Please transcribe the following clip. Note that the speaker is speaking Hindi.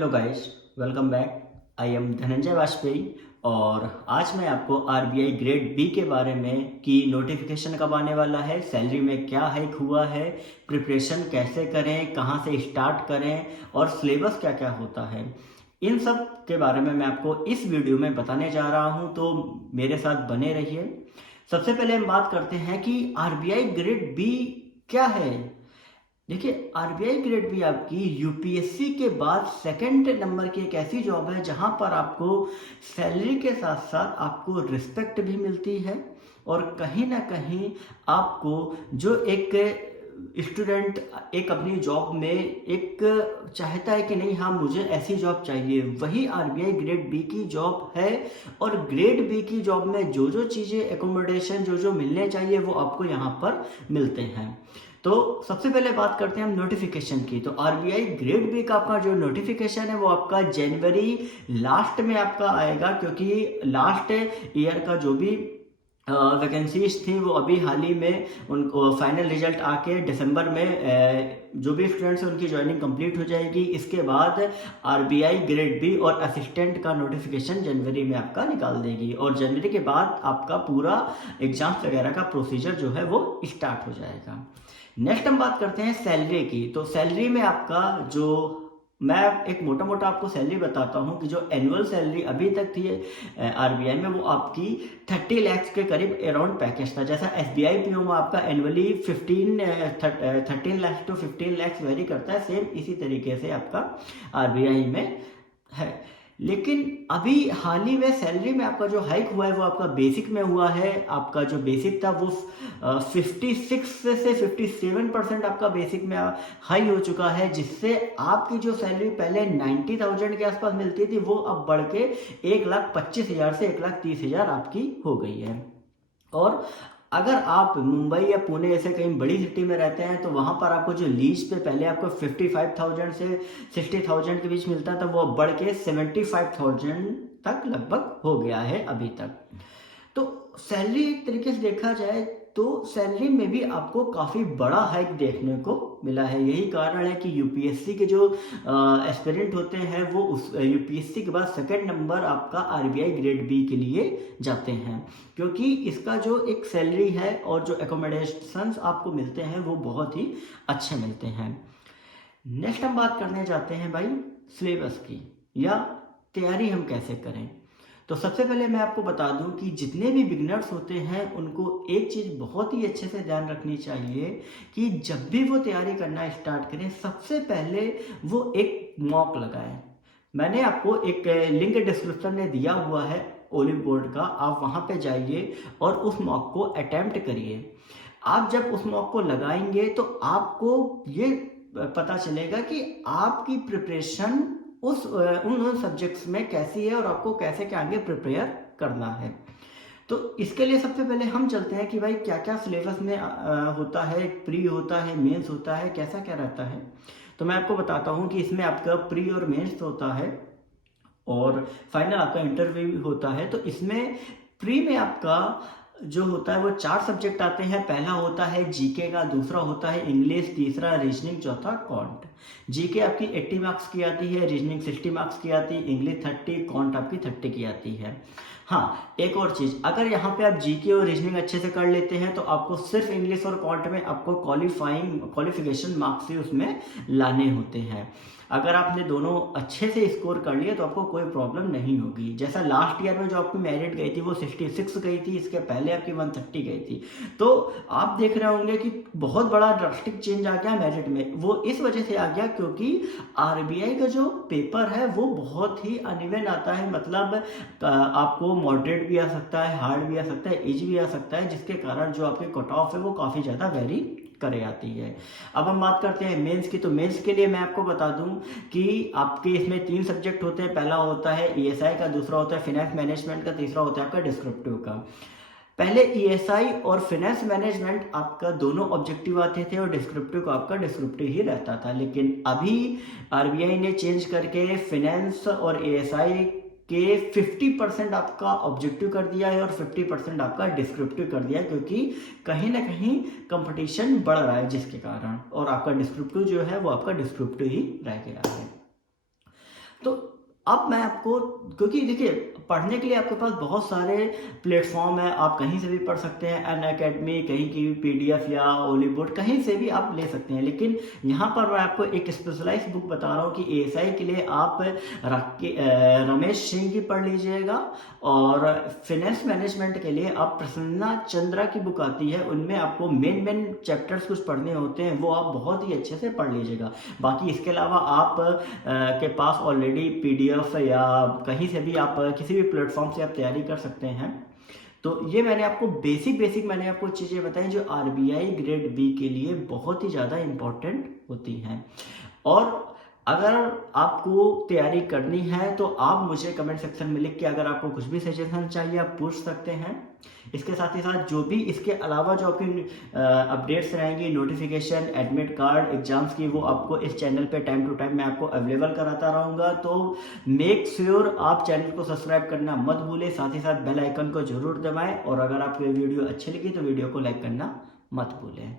Hello guys, welcome back. I am Dhananjay Vajpayee और आज मैं आपको आरबीआई ग्रेड बी के बारे में कि नोटिफिकेशन कब आने वाला है, सैलरी में क्या हाइक हुआ है, प्रिपरेशन कैसे करें, कहां से स्टार्ट करें और सिलेबस क्या क्या होता है, इन सब के बारे में मैं आपको इस वीडियो में बताने जा रहा हूं, तो मेरे साथ बने रहिए। सबसे पहले हम बात करते हैं कि आरबीआई ग्रेड बी क्या है। देखिए, आरबीआई ग्रेड बी आपकी यूपीएससी के बाद सेकंड नंबर की एक ऐसी जॉब है जहां पर आपको सैलरी के साथ साथ आपको रिस्पेक्ट भी मिलती है और कहीं ना कहीं आपको जो एक स्टूडेंट एक अपनी जॉब में एक चाहता है कि नहीं, हाँ मुझे ऐसी जॉब चाहिए, वही आरबीआई ग्रेड बी की जॉब है। और ग्रेड बी की जॉब में जो जो चीज़ें एकोमोडेशन जो जो मिलने चाहिए वो आपको यहाँ पर मिलते हैं। तो सबसे पहले बात करते हैं हम नोटिफिकेशन की। तो आरबीआई ग्रेड बी का आपका जो नोटिफिकेशन है वो आपका जनवरी लास्ट में आपका आएगा, क्योंकि लास्ट ईयर का जो भी वैकेंसीज थी वो अभी हाल ही में उनको फाइनल रिजल्ट आके दिसंबर में जो भी स्टूडेंट्स हैं उनकी ज्वाइनिंग कंप्लीट हो जाएगी। इसके बाद आरबीआई ग्रेड बी और असिस्टेंट का नोटिफिकेशन जनवरी में आपका निकाल देगी और जनवरी के बाद आपका पूरा एग्जाम्स वगैरह का प्रोसीजर जो है वो स्टार्ट हो जाएगा। नेक्स्ट हम बात करते हैं सैलरी की। तो सैलरी में आपका जो मैं एक मोटा मोटा आपको सैलरी बताता हूँ कि जो एनुअल सैलरी अभी तक थी आरबीआई में वो आपकी 30 लैक्स के करीब अराउंड पैकेज था। जैसा एसबीआई पीओ में आपका annually 13 lakhs to 15 lakhs vary करता है, सेम इसी तरीके से आपका आरबीआई में है। लेकिन अभी हाल ही में सैलरी में आपका जो हाइक हुआ है वो आपका बेसिक में हुआ है। आपका जो बेसिक था वो 56 से 57% आपका बेसिक में हाई हो चुका है, जिससे आपकी जो सैलरी पहले 90,000 के आसपास मिलती थी वो अब बढ़ के 1,25,000 से 1,30,000 आपकी हो गई है। और अगर आप मुंबई या पुणे ऐसे कहीं बड़ी सिटी में रहते हैं तो वहाँ पर आपको जो लीज पे पहले आपको 55,000 से 60,000 के बीच मिलता था वो बढ़ के 75,000 तक लगभग हो गया है अभी तक। तो सैलरी एक तरीके से देखा जाए तो सैलरी में भी आपको काफ़ी बड़ा हाइक देखने को मिला है। यही कारण है कि यूपीएससी के जो एस्पिरेंट होते हैं वो उस यूपीएससी के बाद सेकंड नंबर आपका आरबीआई ग्रेड बी के लिए जाते हैं, क्योंकि इसका जो एक सैलरी है और जो एकोमोडेशंस आपको मिलते हैं वो बहुत ही अच्छे मिलते हैं। नेक्स्ट हम बात करने जाते हैं भाई सिलेबस की, या तैयारी हम कैसे करें। तो सबसे पहले मैं आपको बता दूं कि जितने भी बिगनर्स होते हैं उनको एक चीज़ बहुत ही अच्छे से ध्यान रखनी चाहिए कि जब भी वो तैयारी करना स्टार्ट करें सबसे पहले वो एक मॉक लगाएं। मैंने आपको एक लिंक डिस्क्रिप्शन में दिया हुआ है ओलिव बोर्ड का, आप वहाँ पे जाइए और उस मॉक को अटेम्प्ट करिए। आप जब उस मॉक को लगाएंगे तो आपको ये पता चलेगा कि आपकी प्रिपरेशन उन सब्जेक्ट्स में कैसी है और आपको कैसे क्या आगे प्रिपेयर करना है। तो इसके लिए सबसे पहले हम चलते हैं कि भाई क्या क्या सिलेबस में होता है, प्री होता है, मेंस होता है, कैसा क्या रहता है। तो मैं आपको बताता हूँ कि इसमें आपका प्री और मेंस होता है और फाइनल आपका इंटरव्यू होता है। तो इसमें प्री में आपका जो होता है वो 4 सब्जेक्ट आते हैं। पहला होता है जीके का, दूसरा होता है इंग्लिश, तीसरा रीजनिंग, चौथा कॉन्ट। जीके आपकी 80 मार्क्स की आती है, रीजनिंग 60 मार्क्स की आती है, इंग्लिश 30, कॉन्ट आपकी 30 की आती है। हाँ, एक और चीज़, अगर यहाँ पे आप जीके और रीजनिंग अच्छे से कर लेते हैं तो आपको सिर्फ इंग्लिश और कॉन्ट में आपको क्वालिफिकेशन मार्क्स ही उसमें लाने होते हैं। अगर आपने दोनों अच्छे से स्कोर कर लिए तो आपको कोई प्रॉब्लम नहीं होगी। जैसा लास्ट ईयर में जो आपकी मेरिट गई थी वो 66 गई थी, इसके पहले आपकी 130 गई थी। तो आप देख रहे होंगे कि बहुत बड़ा ड्रास्टिक चेंज आ गया मेरिट में। वो इस वजह से आ गया क्योंकि आरबीआई का जो पेपर है वो बहुत ही अनइवन आता है, मतलब आपको मॉडरेट भी आ सकता है, हार्ड भी आ सकता है, इजी भी आ सकता है, जिसके कारण जो आपके कट ऑफ है वो काफ़ी ज़्यादा वेरी करे आती है। अब हम बात करते हैं मेंस की। तो मेंस के लिए मैं आपको बता दूं कि आपके इसमें 3 सब्जेक्ट होते हैं। पहला होता है ईएसआई का, दूसरा होता है फाइनेंस मैनेजमेंट का, तीसरा होता है आपका डिस्क्रिप्टिव का। पहले ईएसआई और फाइनेंस मैनेजमेंट आपका दोनों ऑब्जेक्टिव आते थे और डिस्क्रिप्टिव का आपका डिस्क्रिप्टिव ही रहता था। लेकिन अभी आरबीआई ने चेंज करके फाइनेंस और ईएसआई के 50% आपका ऑब्जेक्टिव कर दिया है और 50% आपका डिस्क्रिप्टिव कर दिया है, क्योंकि कहीं ना कहीं कंपटीशन बढ़ रहा है जिसके कारण, और आपका डिस्क्रिप्टिव जो है वो आपका डिस्क्रिप्टिव ही रह गया है। तो अब मैं आपको, क्योंकि देखिए पढ़ने के लिए आपके पास बहुत सारे प्लेटफॉर्म है, आप कहीं से भी पढ़ सकते हैं, अन अकेडमी, कहीं की भी पीडीएफ या ओलीबुक कहीं से भी आप ले सकते हैं। लेकिन यहाँ पर मैं आपको एक स्पेशलाइज बुक बता रहा हूँ कि एएसआई के लिए आप रमेश सिंह की पढ़ लीजिएगा, और फाइनेंस मैनेजमेंट के लिए आप प्रसन्ना चंद्रा की बुक आती है, उनमें आपको मेन मेन चैप्टर्स कुछ पढ़ने होते हैं, वो आप बहुत ही अच्छे से पढ़ लीजिएगा। बाकी इसके अलावा आप के पास ऑलरेडी पीडीएफ या कहीं से भी आप किसी भी प्लेटफॉर्म से आप तैयारी कर सकते हैं। तो ये मैंने आपको बेसिक मैंने आपको चीज़ें बताई जो आरबीआई ग्रेड बी के लिए बहुत ही ज़्यादा इम्पोर्टेंट होती हैं। और अगर आपको तैयारी करनी है तो आप मुझे कमेंट सेक्शन में लिख के अगर आपको कुछ भी सजेशन चाहिए आप पूछ सकते हैं। इसके साथ ही साथ जो भी इसके अलावा जो आपकी अपडेट्स रहेंगी, नोटिफिकेशन, एडमिट कार्ड, एग्जाम्स की, वो आपको इस चैनल पे टाइम टू टाइम मैं आपको अवेलेबल कराता रहूँगा। तो मेक श्योर आप चैनल को सब्सक्राइब करना मत भूलें, साथ ही साथ बेल आइकन को जरूर दबाएं, और अगर आपको ये वीडियो अच्छी लगी तो वीडियो को लाइक करना मत भूलें।